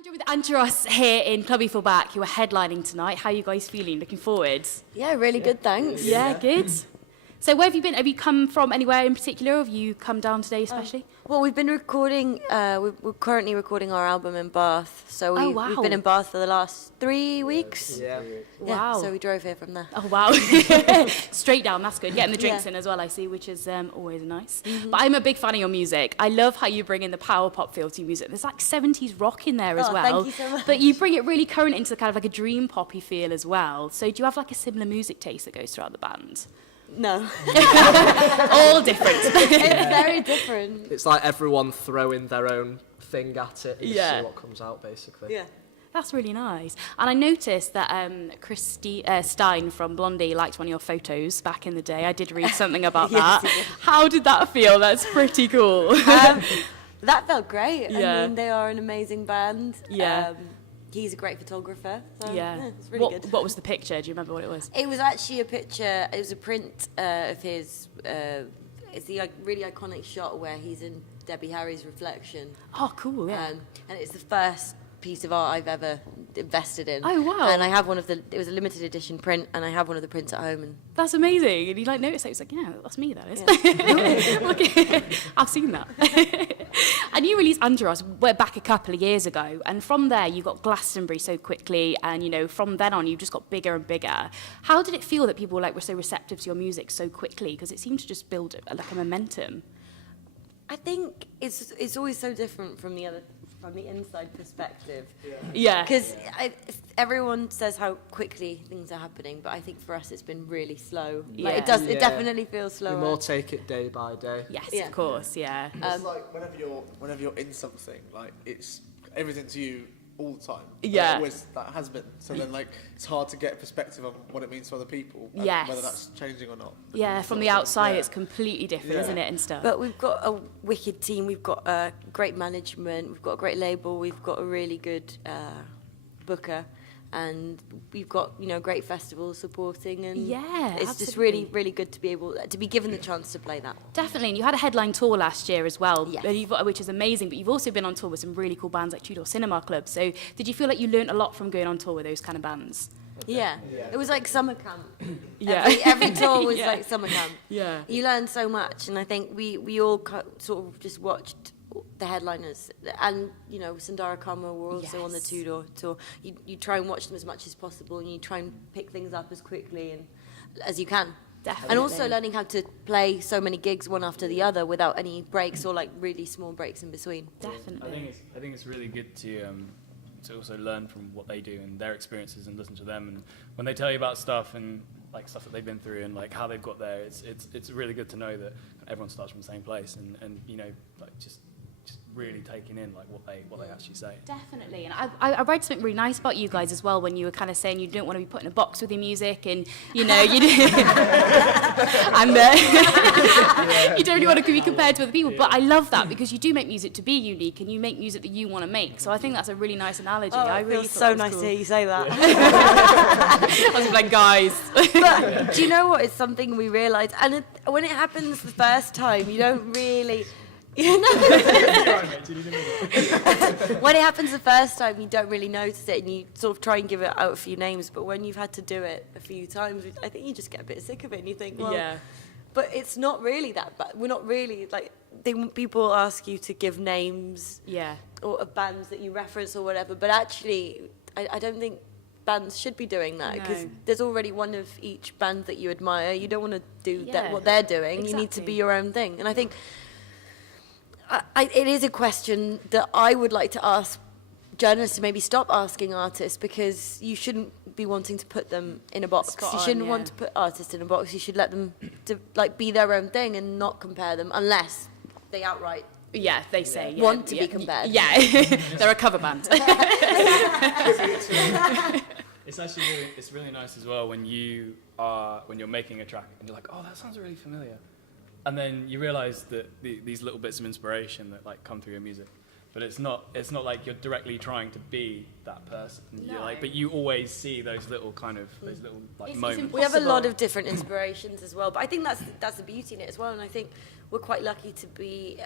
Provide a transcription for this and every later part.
Andrew with Anteros here in Clwb Ifor Bach, who are headlining tonight. How are you guys feeling? Looking forward? Yeah, really good, thanks. Yeah, good. So where have you been? Have you come from anywhere in particular, or have you come down today especially? Well, we've been recording, we're currently recording our album in Bath. So we've been in Bath for the last 3 weeks. Yeah. Wow. So we drove here from there. Oh, wow. Straight down, that's good. Getting the drinks in as well, I see, which is always nice. But I'm a big fan of your music. I love how you bring in the power pop feel to your music. There's like 70s rock in there as well. Thank you so much. But you bring it really current into kind of like a dream poppy feel as well. So do you have like a similar music taste that goes throughout the band? No. All different. It's very different. It's like everyone throwing their own thing at it and Yeah. see what comes out, basically. Yeah. That's really nice. And I noticed that Christy Stein from Blondie liked one of your photos back in the day. I did read something about Yes, that. he did. How did that feel? That's pretty cool. That felt great. Yeah. I mean, they are an amazing band. Yeah. He's a great photographer. So, Yeah. it's really good. What was the picture? Do you remember what it was? It was actually a picture, it was a print of his, it's the really iconic shot where he's in Debbie Harry's reflection. Oh, cool, yeah. And it's the first piece of art I've ever invested in. Oh, wow. And I have it was a limited edition print, and I have one of the prints at home. And That's amazing. And he like noticed it. He was like, yeah, that's me, that is. Okay. I've seen that. And you released Anteros back a couple of years ago. And from there, you got Glastonbury so quickly. And, you know, from then on, you just got bigger and bigger. How did it feel that people were so receptive to your music so quickly? Because it seemed to just build like a momentum. I think it's always so different from the inside perspective. Yeah. Because everyone says how quickly things are happening, but I think for us it's been really slow. Like, Yeah. it definitely feels We slower. more take it day by day. Yes, Yeah. of course, yeah. It's like whenever you're in something, like it's everything to you all the time. Yeah. Like, always that has been. So then like it's hard to get perspective on what it means to other people. And Yes. whether that's changing or not. Yeah, from the outside, it's completely different, Yeah. isn't it, and stuff? But we've got a wicked team, we've got great management, we've got a great label, we've got a really good booker, and we've got, great festivals supporting, and Yeah, it's just absolutely. really, really good to be able to be given the chance to play that. Definitely, and you had a headline tour last year as well, Yes. which is amazing, but you've also been on tour with some really cool bands like Tudor Cinema Club, so did you feel like you learnt a lot from going on tour with those kind of bands? Yeah, it was like summer camp. Yeah. Every tour was Yeah. like summer camp. Yeah. You learn so much, and I think we all sort of just watched the headliners, and Sundara Kama were also on the Yes. Tudor tour. You try and watch them as much as possible, and you try and pick things up as quickly and as you can. Definitely. And also learning how to play so many gigs one after the other without any breaks or like really small breaks in between. Definitely. I think it's really good to also learn from what they do and their experiences and listen to them, and when they tell you about stuff and like stuff that they've been through and like how they've got there, it's really good to know that everyone starts from the same place and like just really taking in like what they actually say. Definitely, and I read something really nice about you guys as well when you were kind of saying you don't want to be put in a box with your music, and you don't really want to be compared to other people. But I love that because you do make music to be unique, and you make music that you want to make. So I think that's a really nice analogy. I really feels thought so that was nice cool. to hear you say that. I was like, guys. But do you know what? It's something we realise, and when it happens the first time, you don't really. When it happens the first time, you don't really notice it, and you sort of try and give it out a few names. But when you've had to do it a few times, I think you just get a bit sick of it, and you think, well, Yeah. But it's not really that bad. We're not really like people ask you to give names, Yeah. or of bands that you reference or whatever. But actually, I don't think bands should be doing that, because No. there's already one of each band that you admire. You don't want to do Yeah. what they're doing. You need to Exactly. be your own thing. And I think it is a question that I would like to ask journalists to maybe stop asking artists, because you shouldn't be wanting to put them in a box. Spot You on, shouldn't yeah. want to put artists in a box. You should let them be their own thing and not compare them, unless they outright Yeah, they say. Yeah, want to yeah, be compared. Yeah, they're a cover band. It's actually it's really nice as well when you're making a track and you're like, oh, that sounds really familiar, and then you realise that these little bits of inspiration that like come through your music, but it's not like you're directly trying to be that person. No. You're like, but you always see those little like It's moments. We have a lot Possible. of different inspirations as well, but I think that's the beauty in it as well. And I think we're quite lucky to be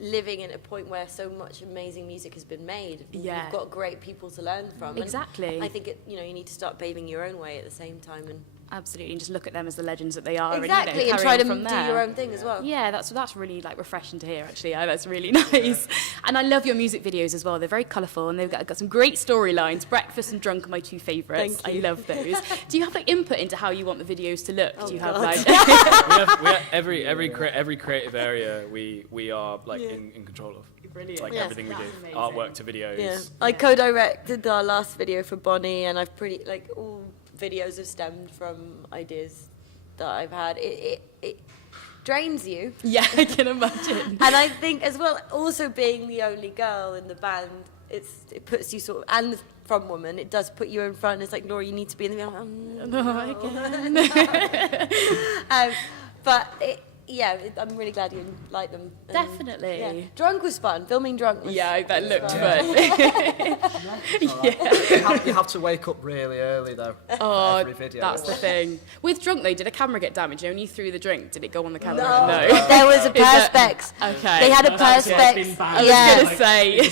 living at a point where so much amazing music has been made. Yeah. You've got great people to learn from. And Exactly. I think you need to start paving your own way at the same time. And Absolutely, and just look at them as the legends that they are, exactly, and and try to from do there. your own thing as well. Yeah, that's really like refreshing to hear. Actually, yeah, that's really nice. And I love your music videos as well. They're very colourful and they've got some great storylines. Breakfast and Drunk are my two favourites. Thank you. I love those. Do you have like input into how you want the videos to look? Do you have God. like? we have every creative area we are like in control of. Brilliant. Like Yeah. everything we do, That's amazing. artwork to videos. Yeah, I co-directed our last video for Bonnie, and I've all videos have stemmed from ideas that I've had. It drains you, Yeah, I can imagine. and I think as well, also being the only girl in the band, it puts you sort of, and the front woman, it does put you in front. It's like, Laura, you need to be in the middle. But I'm really glad you like them. And, Definitely. yeah. Drunk was fun. Filming Drunk was Yeah, that looked fun. fun. You have to wake up really early though. Oh, every video. that's the thing. With Drunk though, did a camera get damaged? When you threw the drink, did it go on the camera? No. There was a Is that- perspex. Okay. They had a That's perspex. I Yeah. was gonna say. Yeah.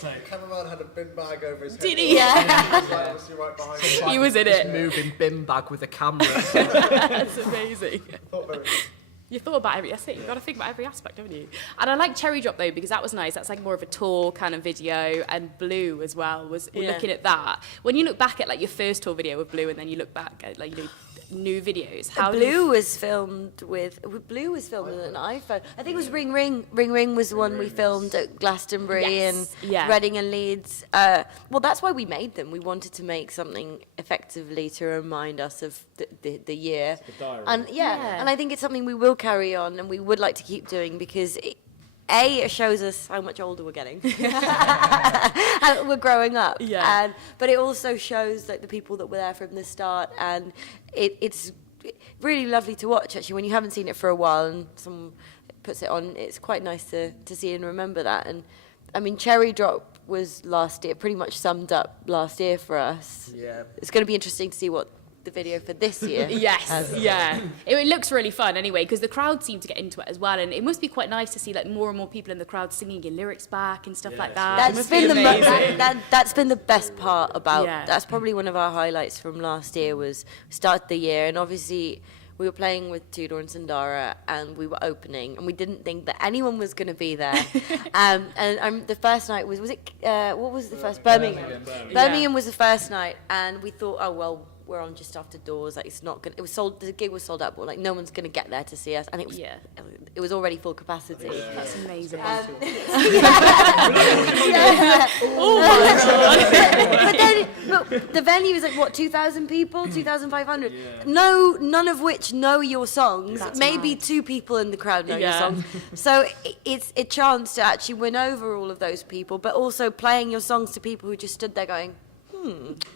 The cameraman had a bin bag over his head. Did he? Yeah. He was like, obviously right behind him. He was in This it. moving bin bag with a camera. That's amazing. Not very- You thought about every, you've got to think about every aspect, haven't you? And I like Cherry Drop though, because that was nice. That's like more of a tour kind of video, and Blue as well Yeah. looking at that. When you look back at like your first tour video with Blue, and then you look back at like new videos, how do you Blue was filmed with an iPhone. I think it was Ring Ring. Ring Ring was the one we filmed at Glastonbury Yes, and yeah. Reading and Leeds. Well, that's why we made them. We wanted to make something effectively to remind us of the year. And Yeah. and I think it's something we will carry on and we would like to keep doing because it shows us how much older we're getting. And we're growing up. Yeah. But it also shows like the people that were there from the start, and it's really lovely to watch actually when you haven't seen it for a while and someone puts it on. It's quite nice to see and remember that. And I mean, Cherry Drop was last year, pretty much summed up last year for us. Yeah. It's going to be interesting to see what the video for this year. Yes, yeah. It looks really fun anyway, because the crowd seem to get into it as well, and it must be quite nice to see like more and more people in the crowd singing your lyrics back and stuff like that. It That's must been be the amazing. that's been the best part about. Yeah. That's probably one of our highlights from last year. Was we started the year, and obviously we were playing with Tudor and Sandara, and we were opening, and we didn't think that anyone was going to be there. And the first night was it? What was the first? Birmingham. Birmingham was the first night, and we thought, oh well, we're on just after doors. Like it's not gonna. It was sold. The gig was sold out, but like no one's gonna get there to see us, and it was. Yeah. It was already full capacity. That's amazing. But then, look, the venue is like what, 2,000 people, 2,500. No, none of which know your songs. That's Maybe mad. 2 people in the crowd know your Yeah. songs. So it's a chance to actually win over all of those people, but also playing your songs to people who just stood there going,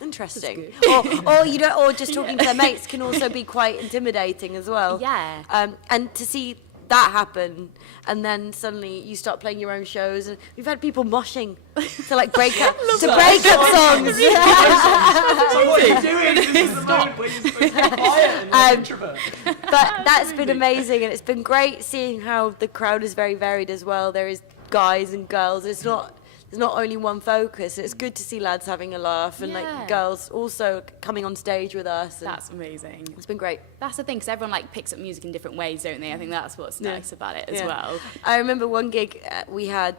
interesting. Or just talking to their mates can also be quite intimidating as well. Yeah. And to see that happen, and then suddenly you start playing your own shows, and we've had people moshing to like break up songs. So what are you doing? This is the moment where you're supposed to be quiet and like introvert. But that's been amazing, and it's been great seeing how the crowd is very varied as well. There is guys and girls. There's not only one focus. It's good to see lads having a laugh and Yeah. like girls also coming on stage with us. And That's amazing. it's been great. That's the thing, because everyone like picks up music in different ways, don't they? I think that's what's nice about it as Yeah. well. I remember one gig we had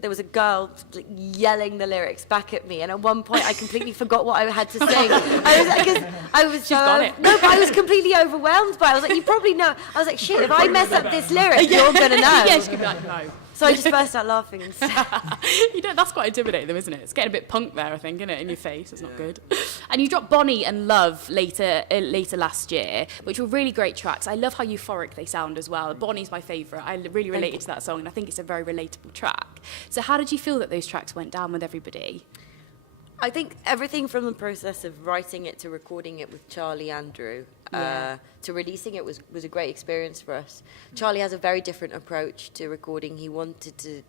there was a girl like, yelling the lyrics back at me, and at one point I completely forgot what I had to sing. I was got it. No, but I was completely overwhelmed by it. I was like, you probably know. I was like, shit, if I mess up this lyric, you're gonna know. Yeah, she could be like, no. So I just burst out laughing and That's quite intimidating, though, isn't it? It's getting a bit punk there, I think, isn't it? In your face, it's not good. And you dropped Bonnie and Love later last year, which were really great tracks. I love how euphoric they sound as well. Bonnie's my favourite. I really related to that song, and I think it's a very relatable track. So how did you feel that those tracks went down with everybody? I think everything from the process of writing it to recording it with Charlie Andrew to releasing it was a great experience for us. Charlie has a very different approach to recording. He wanted to...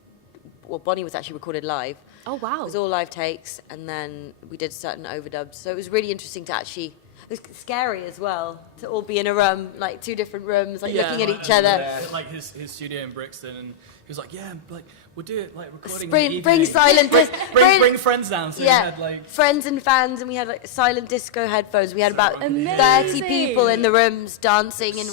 Well, Bonnie was actually recorded live. Oh, wow. It was all live takes, and then we did certain overdubs. So it was really interesting to actually was scary as well to all be in a room, like 2 different rooms, like Yeah. looking at each other. Like his studio in Brixton, and he was like, yeah, like we'll do it like recording. Bring in the evening. silent disc. Bring friends down. So Yeah, we had like friends and fans, and we had like silent disco headphones. We had about Amazing. 30 people in the rooms dancing, and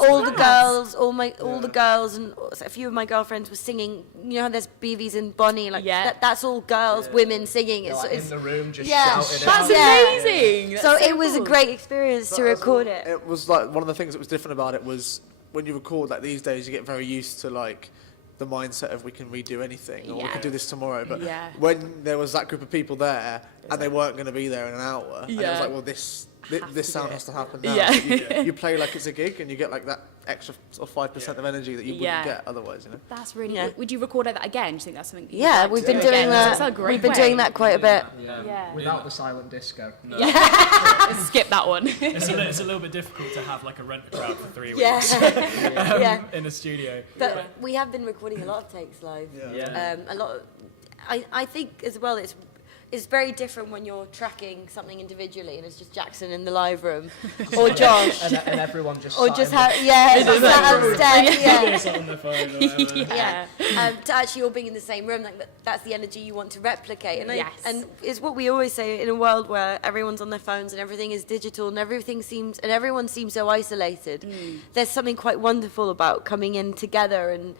all the girls, all the girls, and a few of my girlfriends were singing. You know how there's BVs and Bonnie, like that's all girls, women singing. Like in the room, just Yeah. shouting. That's it out. amazing. So That's it was a cool. great experience to record it. It was like one of the things that was different about it was when you record, like these days you get very used to like the mindset of we can redo anything or we Yeah. can do this tomorrow. But Yeah. when there was that group of people there and they weren't going to be there in an hour, and it Yeah. was like, well, this sound has to happen now. Yeah. You play like it's a gig and you get like that extra sort of 5% of energy that you Yeah. wouldn't get otherwise, you know. That's really. Yeah. Would you record that again? Do you think that's something? You'd Yeah, like we've to been do doing again? that. That's a great We've been way. doing that quite a bit. Yeah. Without the silent disco. no. Skip that one. It's a little bit difficult to have like a rent a crowd for 3 weeks Yeah. in a studio. But we have been recording a lot of takes live. Yeah. A lot. I think as well. It's very different when you're tracking something individually and it's just Jackson in the live room, or Josh, And everyone just or sat just in the- sat upstairs. Yeah. Sat on their phone or whatever. Yeah. To actually all being in the same room, like that's the energy you want to replicate. And Yes. and it's what we always say in a world where everyone's on their phones and everything is digital and everyone seems so isolated. There's something quite wonderful about coming in together and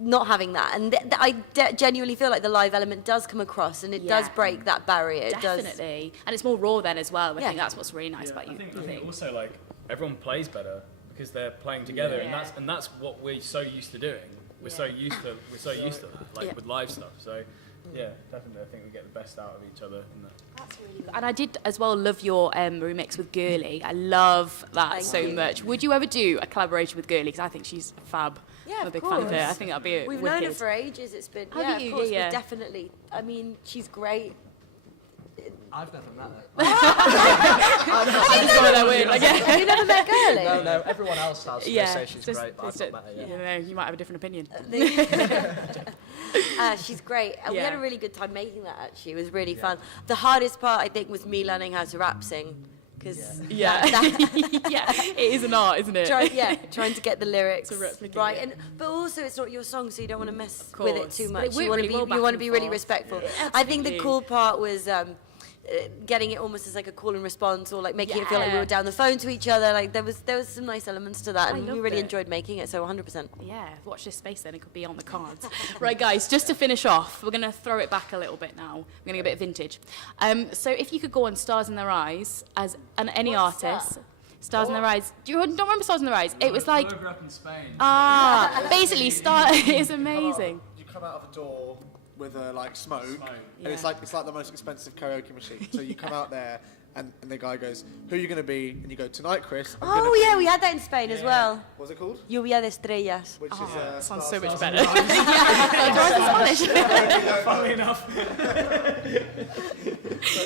not having that. And I genuinely feel like the live element does come across and it does Yeah. break that barrier. It does. Definitely, and it's more raw then as well. I Yeah. think that's what's really nice about you. I think also like everyone plays better because they're playing together, and that's what we're so used to doing. We're so used to that, like with live stuff. So yeah, definitely, I think we get the best out of each other in that. That's really good. And I did as well love your remix with Girly. I love that Thank so you. much. Would you ever do a collaboration with Girly? Because I think she's fab. Yeah, I'm a of big fan of her. course. I think that'd be We've wicked. known her for ages. It's been Have of you? course, Yeah. we've definitely. I mean, she's great. I've never met her. I just got that weird. Like, Have you never met Girly? No, everyone else has. They say she's just- great, but I've just- not met her yet. you know, you might have a different opinion. She's great. And we had a Yeah. really good time making that, actually. It was really fun. The hardest part, I think, was me learning how to rap sing. Because Yeah, yeah, it is an art, isn't it? trying to get the lyrics To replicate right, it. but also it's not your song, so you don't want to mess Of with it course. too But it much. worked You want really well to back be and really forth. respectful. Yeah. I think the Absolutely. cool part was getting it almost as like a call and response, or like making it feel like we Yeah. were down the phone to each other. Like there was some nice elements to that, I and we loved really it. enjoyed making it. So 100%. Yeah, watch this space then, it could be on the cards. Right, guys, just to finish off, we're going to throw it back a little bit now. We're going to get a bit vintage. So if you could go on Stars in Their Eyes as any What's artist. that? Stars in Their Eyes. Don't remember Stars in Their Eyes? It was like, I grew up in Spain. basically, it's amazing. You come out of a door with like smoke, and it's Yeah. like the most expensive karaoke machine. So you come out there, and the guy goes, "Who are you going to be?" And you go, "Tonight, Chris." I'm gonna Oh be-" yeah, we had that in Spain as well. What's it called? Lluvia de estrellas. Which Sounds is so much Stars better. in Eyes. Funnily enough.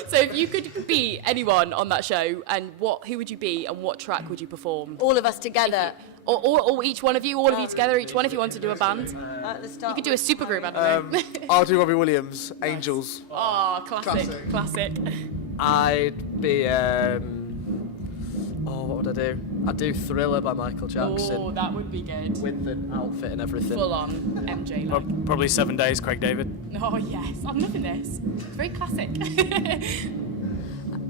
So if you could be anyone on that show, and who would you be, and what track would you perform? All of us together Or each one of you, all of you together, each one if you want to do a band. at the start. You could do a supergroup, I don't know. I'll do Robbie Williams, Angels. Oh, classic. I'd be. What would I do? I'd do Thriller by Michael Jackson Oh, that would be good. with the outfit and everything. Full on MJ. Like. Probably 7 Days, Craig David. Oh yes, I'm loving this. It's very classic.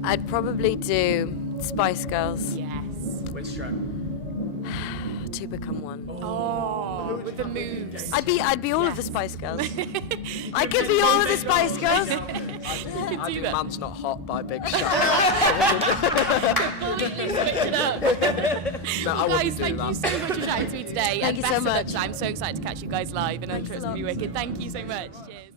I'd probably do Spice Girls. Yes. Which track? To become one. Oh, with the moves. I'd be all of the Spice Girls. I could be all of the Spice Girls. You I'd could do do that. Man's Not Hot by Big Shaq. Completely switch it up. No, I Guys, wouldn't do thank that. you so much for chatting to me today. Thank and you best so of luck. much. I'm so excited to catch you guys live, and I'm Thanks sure a it's going to be lot. wicked. Thank you so much. Cheers.